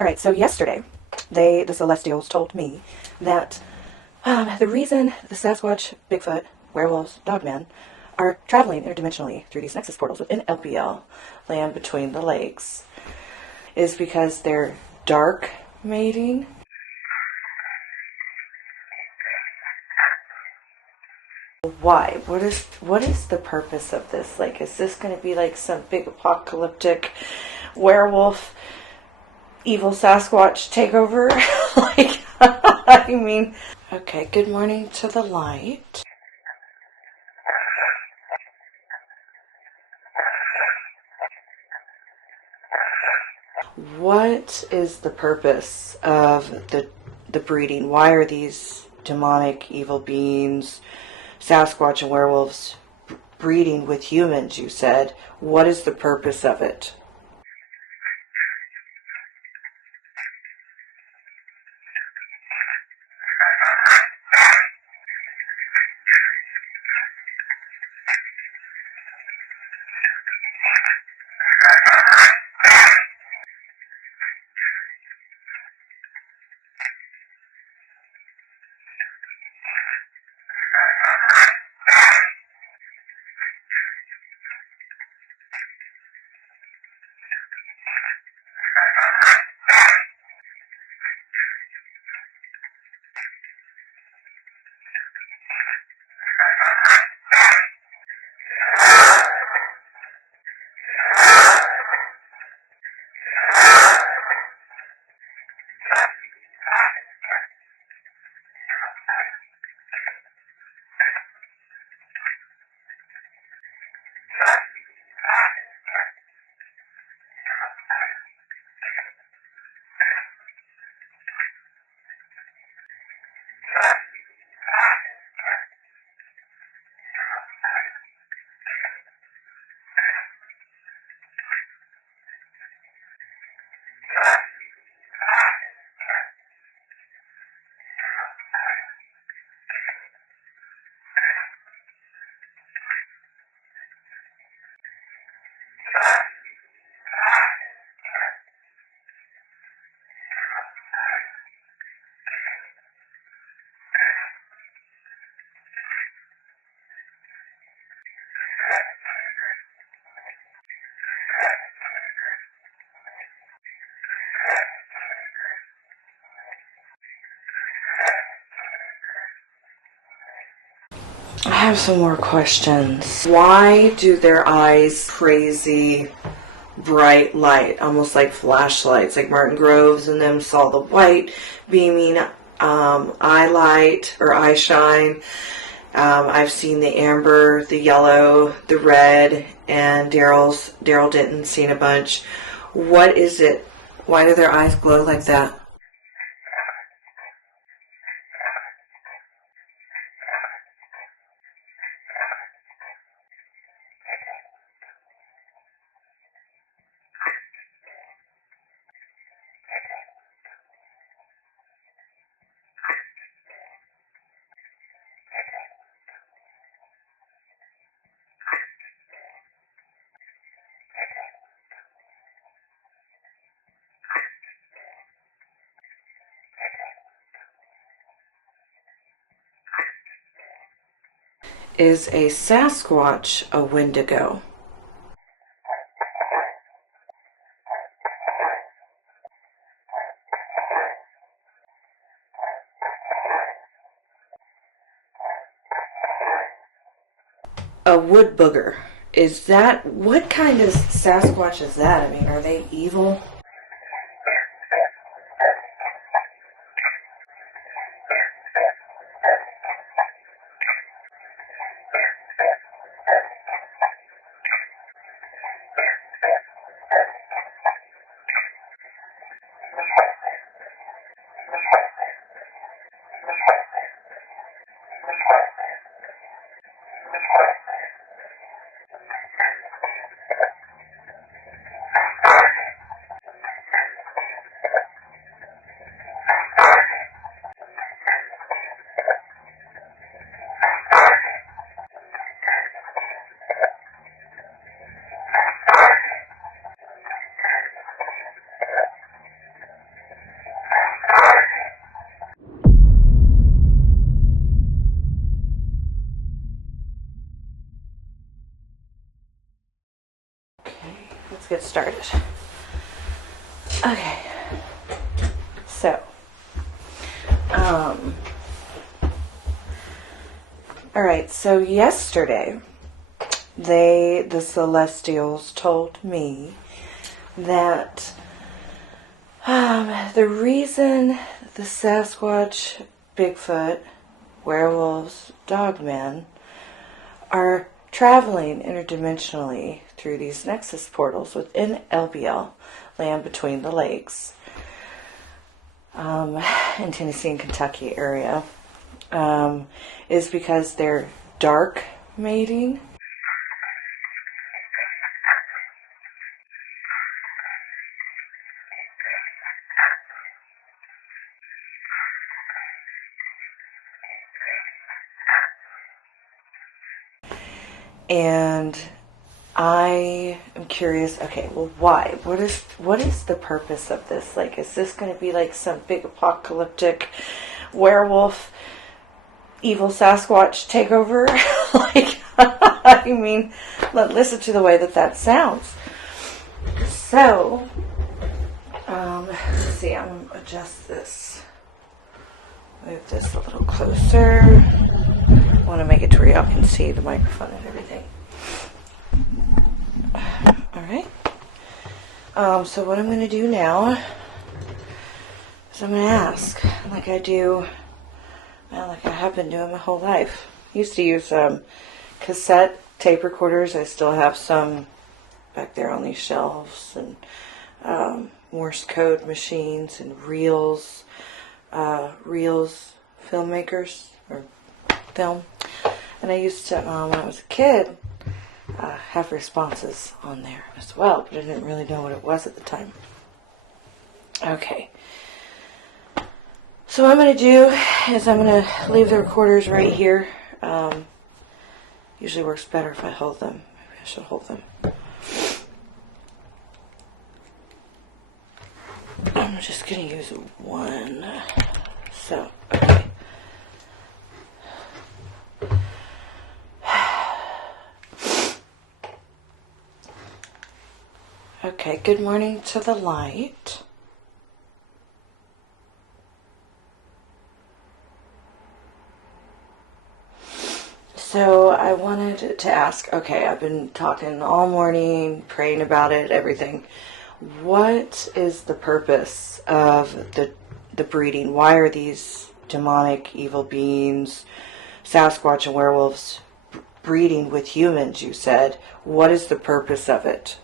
All right, so yesterday, the Celestials told me that the reason the Sasquatch, Bigfoot, werewolves, dogmen are traveling interdimensionally through these nexus portals within LPL, land between the lakes, is because they're dark mating. Why? What is the purpose of this? Like, is this going to be like some big apocalyptic werewolf evil Sasquatch takeover? Like, I mean, okay, good morning to the light. What is the purpose of the breeding? Why are these demonic evil beings, Sasquatch and werewolves, breeding with humans, you said? What is the purpose of it? I have some more questions. Why do their eyes crazy bright light, almost like flashlights, like Martin Groves and them saw the white beaming eye light or eye shine? I've seen the amber, the yellow, the red, and Daryl Denton seen a bunch. What is it? Why do their eyes glow like that? Is a Sasquatch a Wendigo? A wood booger. Is that, what kind of Sasquatch is that? I mean, are they evil? let's get started. Okay. So, all right. So yesterday, the Celestials, told me that the reason the Sasquatch, Bigfoot, werewolves, dogmen are traveling interdimensionally through these nexus portals within LBL, land between the lakes, in Tennessee and Kentucky area, is because they're dark mating. And I am curious, okay, well, why? What is the purpose of this? Like, is this going to be like some big apocalyptic werewolf, evil Sasquatch takeover? Like, I mean, listen to the way that sounds. So, let's see, I'm going to adjust this. Move this a little closer. I want to make it to where y'all can see the microphone and everything. Alright. So what I'm going to do now is I'm going to ask, like I do, well, like I have been doing my whole life. I used to use cassette tape recorders. I still have some back there on these shelves, and Morse code machines and reels filmmakers, or film. And I used to, when I was a kid, have responses on there as well, but I didn't really know what it was at the time. Okay. So what I'm going to do is I'm going to leave the recorders right here. Usually works better if I hold them. Maybe I should hold them. I'm just going to use one. So, okay. Okay, good morning to the light. So I wanted to ask, okay, I've been talking all morning, praying about it, everything. What is the purpose of the breeding? Why are these demonic evil beings, Sasquatch and werewolves, breeding with humans, you said? What is the purpose of it?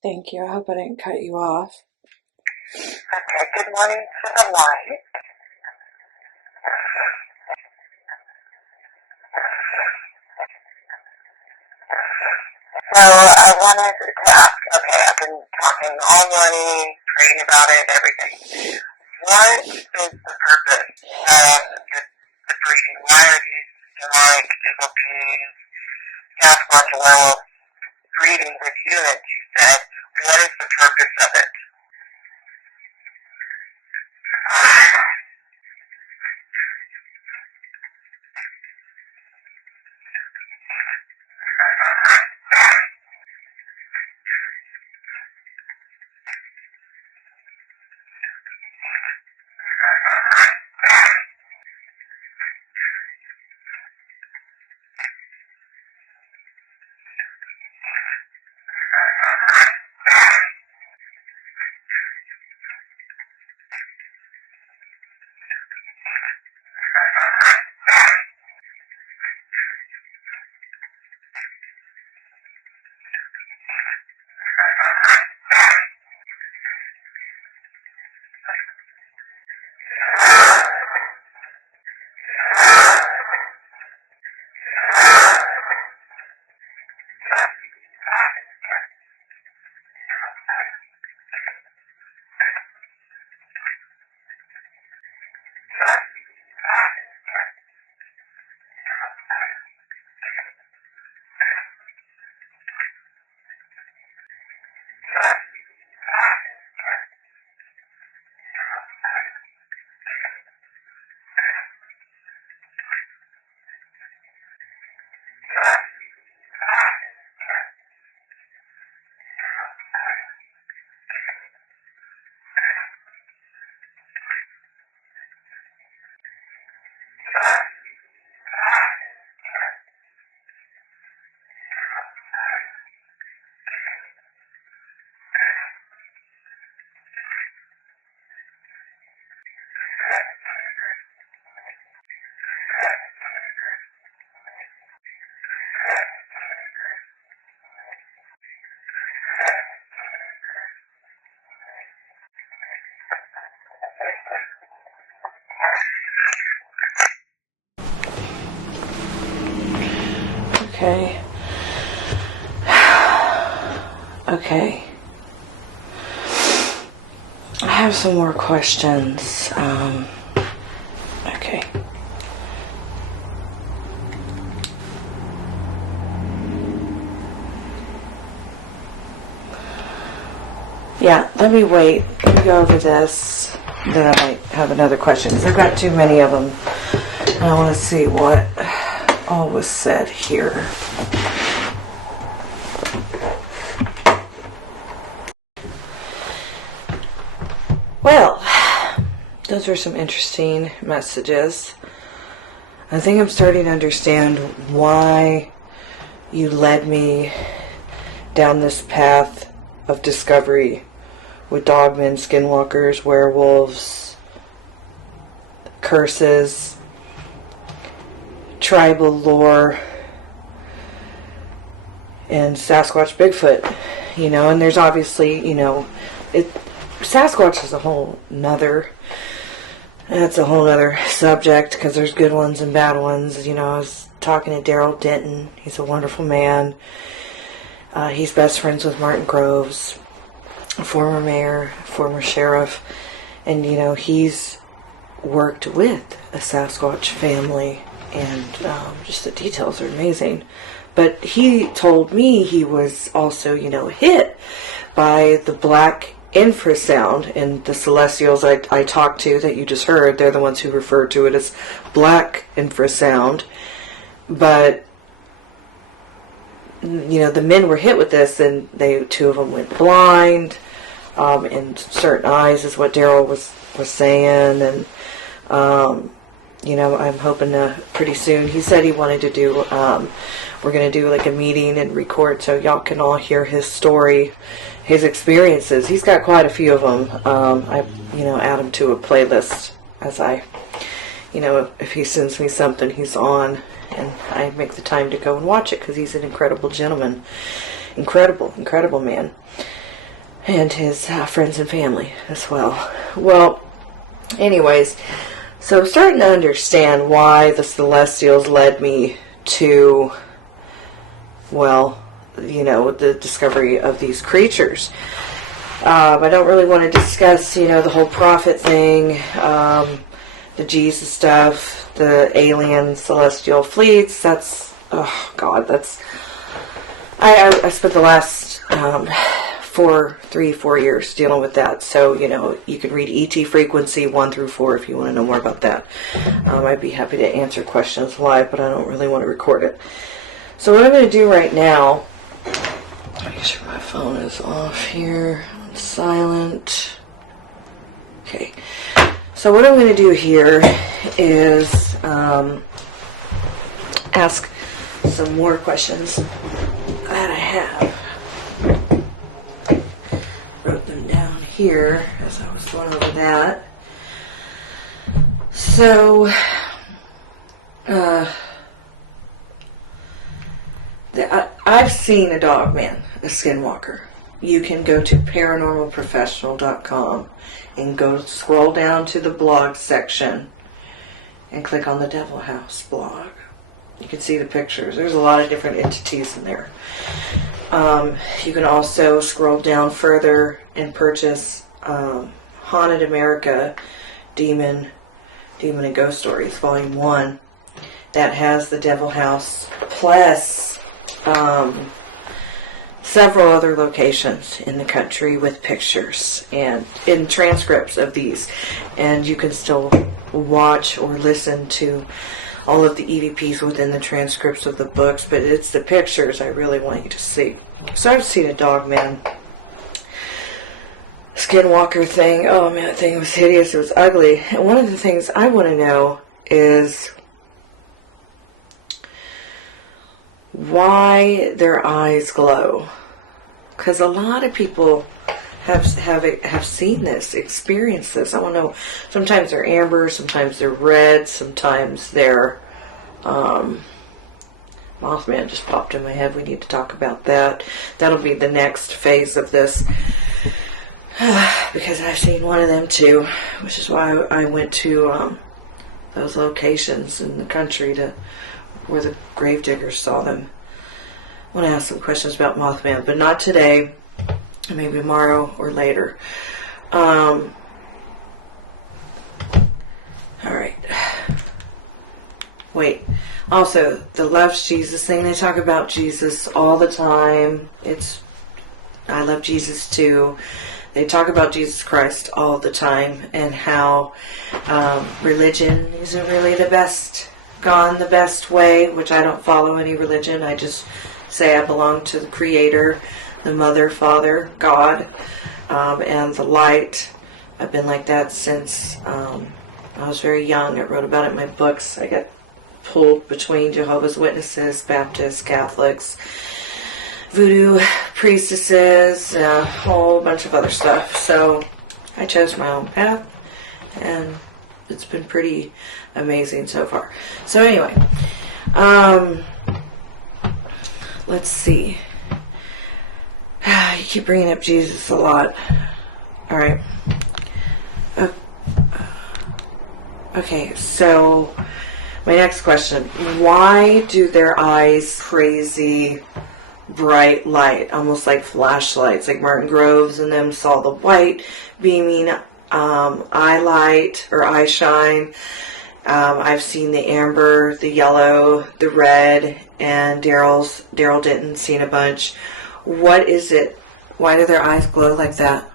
Thank you. I hope I didn't cut you off. Okay, good morning to the light. So I wanted to ask, okay, I've been talking all morning, praying about it, everything. What is the purpose of the breeding? Why are these demonic evil beings, Sasquatch and werewolves, breeding with humans, you said? What is the purpose of it? Okay. Okay. I have some more questions. Okay. Yeah, let me wait. Let me go over this. Then I might have another question, because I've got too many of them. I want to see what all was said here. Well, those are some interesting messages. I think I'm starting to understand why you led me down this path of discovery with dogmen, skinwalkers, werewolves, curses, tribal lore, and Sasquatch Bigfoot. You know, and there's obviously, you know, Sasquatch is a whole nother, that's a whole other subject, because there's good ones and bad ones. You know, I was talking to Daryl Denton. He's a wonderful man. He's best friends with Martin Groves, former mayor, former sheriff, and you know, he's worked with a Sasquatch family, and just the details are amazing. But he told me he was also, you know, hit by the black infrasound, and the celestials I talked to that you just heard, they're the ones who refer to it as black infrasound. But you know, the men were hit with this, and two of them went blind, in certain eyes, is what Daryl was saying. And you know, I'm hoping to pretty soon. He said he wanted to do, we're going to do like a meeting and record so y'all can all hear his story, his experiences. He's got quite a few of them. I, you know, add them to a playlist as I, you know, if he sends me something, he's on, and I make the time to go and watch it, because he's an incredible gentleman. Incredible man. And his friends and family as well. Well, anyways, so I'm starting to understand why the Celestials led me to, well, you know, the discovery of these creatures. I don't really want to discuss, you know, the whole prophet thing, the Jesus stuff, the alien celestial fleets. That's, oh God, that's, I spent the last 4 years dealing with that. So, you know, you can read ET Frequency 1 through 4 if you want to know more about that. I'd be happy to answer questions live, but I don't really want to record it. So what I'm going to do right now, make sure my phone is off here, on silent. Okay. So what I'm going to do here is ask some more questions that I have. Wrote them down here as I was going over that. So, I've seen a dog man, a skinwalker. You can go to paranormalprofessional.com and go scroll down to the blog section and click on the Devil House blog. You can see the pictures. There's a lot of different entities in there. You can also scroll down further and purchase Haunted America, Demon and Ghost Stories, Volume 1. That has the Devil House, plus several other locations in the country with pictures and in transcripts of these. And you can still watch or listen to all of the EVPs within the transcripts of the books, but it's the pictures I really want you to see. So I've seen a dog man skinwalker thing. Oh man, that thing was hideous. It was ugly. And one of the things I want to know is why their eyes glow. Because a lot of people have seen this, experienced this. I want to know. Sometimes they're amber, sometimes they're red, sometimes they're Mothman just popped in my head. We need to talk about that. That'll be the next phase of this. Because I've seen one of them too, which is why I went to those locations in the country to where the gravediggers saw them. want to ask some questions about Mothman, but not today. Maybe tomorrow or later. All right. Wait. Also, the loves Jesus thing, they talk about Jesus all the time. I love Jesus too. They talk about Jesus Christ all the time and how religion isn't really gone the best way, which I don't follow any religion. I just say I belong to the Creator, the Mother, Father, God, and the light. I've been like that since I was very young. I wrote about it in my books. I got pulled between Jehovah's Witnesses, Baptists, Catholics, voodoo priestesses, a whole bunch of other stuff. So I chose my own path, and it's been pretty amazing so far. So anyway, let's see. You keep bringing up Jesus a lot. All right. Okay, so my next question. Why do their eyes crazy bright light, almost like flashlights, like Martin Groves and them saw the white beaming eye light or eye shine. I've seen the amber, the yellow, the red, and Daryl didn't seen a bunch. What is it? Why do their eyes glow like that?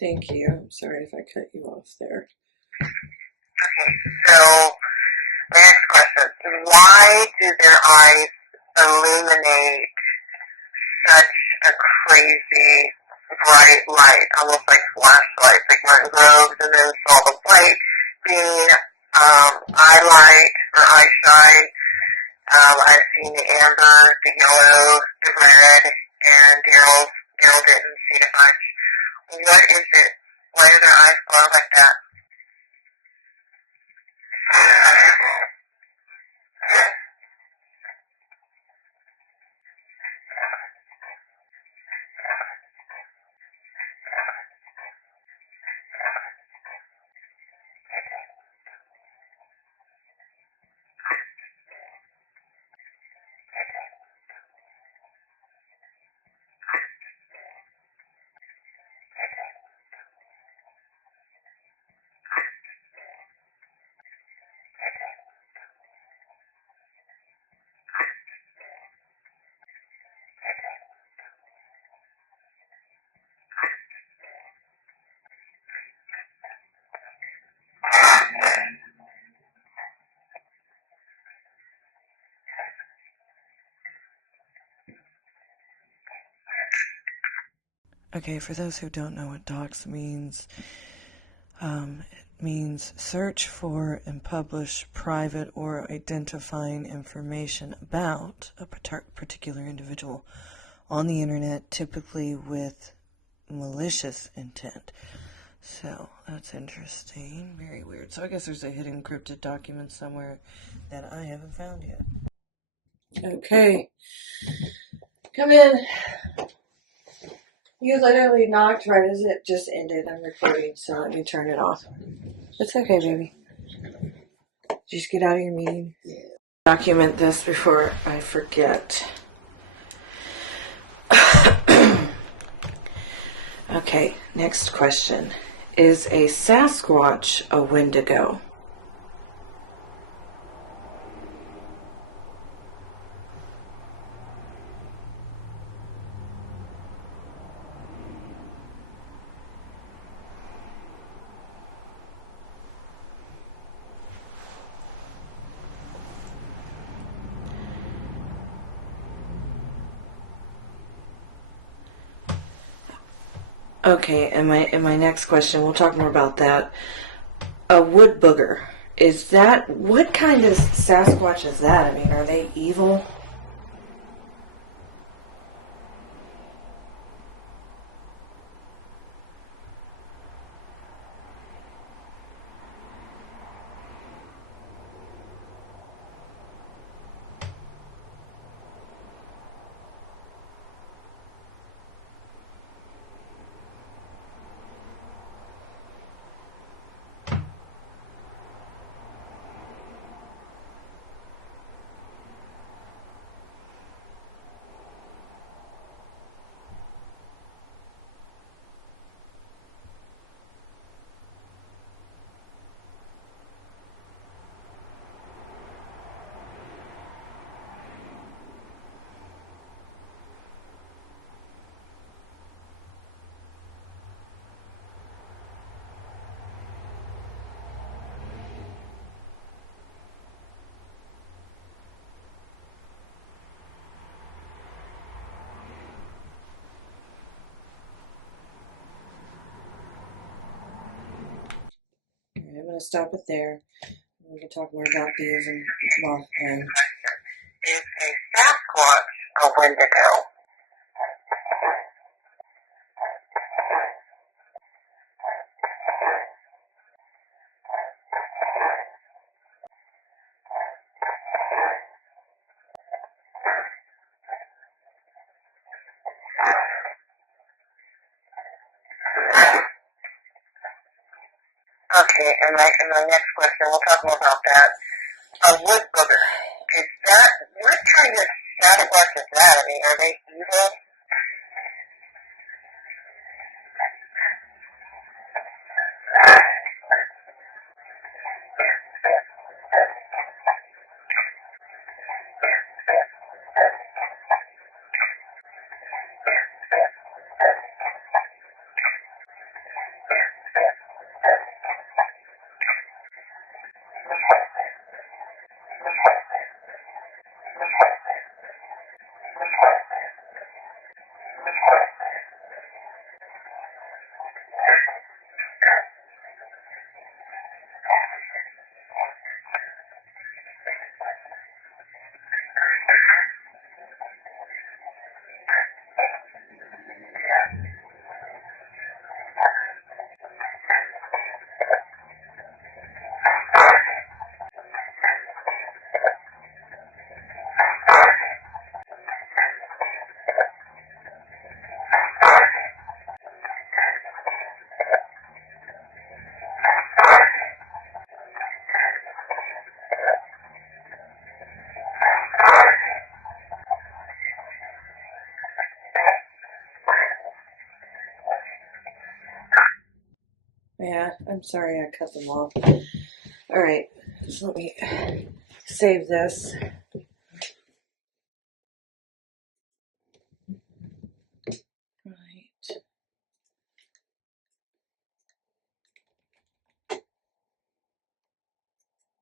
Thank you. I'm sorry if I cut you off there. Okay, so the next question. Why do their eyes illuminate such a crazy bright light, almost like flashlights, like Martin Groves, and then saw the white being eye light or eye shine. I've seen the amber, the yellow, the red, and Daryl didn't see it much. What is it? Why do their eyes glow like that? Okay, for those who don't know what docs means, it means search for and publish private or identifying information about a particular individual on the internet, typically with malicious intent. So, that's interesting. Very weird. So I guess there's a hidden encrypted document somewhere that I haven't found yet. Okay. Come in. You literally knocked right as it just ended. I'm recording, so let me turn it off. It's okay, baby. Just get out of your meeting. Yeah. Document this before I forget. Okay, next question. Is a Sasquatch a Wendigo? Okay, and my next question, we'll talk more about that. A wood booger. Is that, what kind of Sasquatch is that? I mean, are they evil? Okay, I'm going to stop it there. We can talk more about these and Mothman. Is a Sasquatch a Wendigo? Okay, and my next question, we'll talk more about that. A wood booger. Is that, what kind of Sasquatch is that? I mean, are they evil? Yeah, I'm sorry I cut them off. Alright, so let me save this.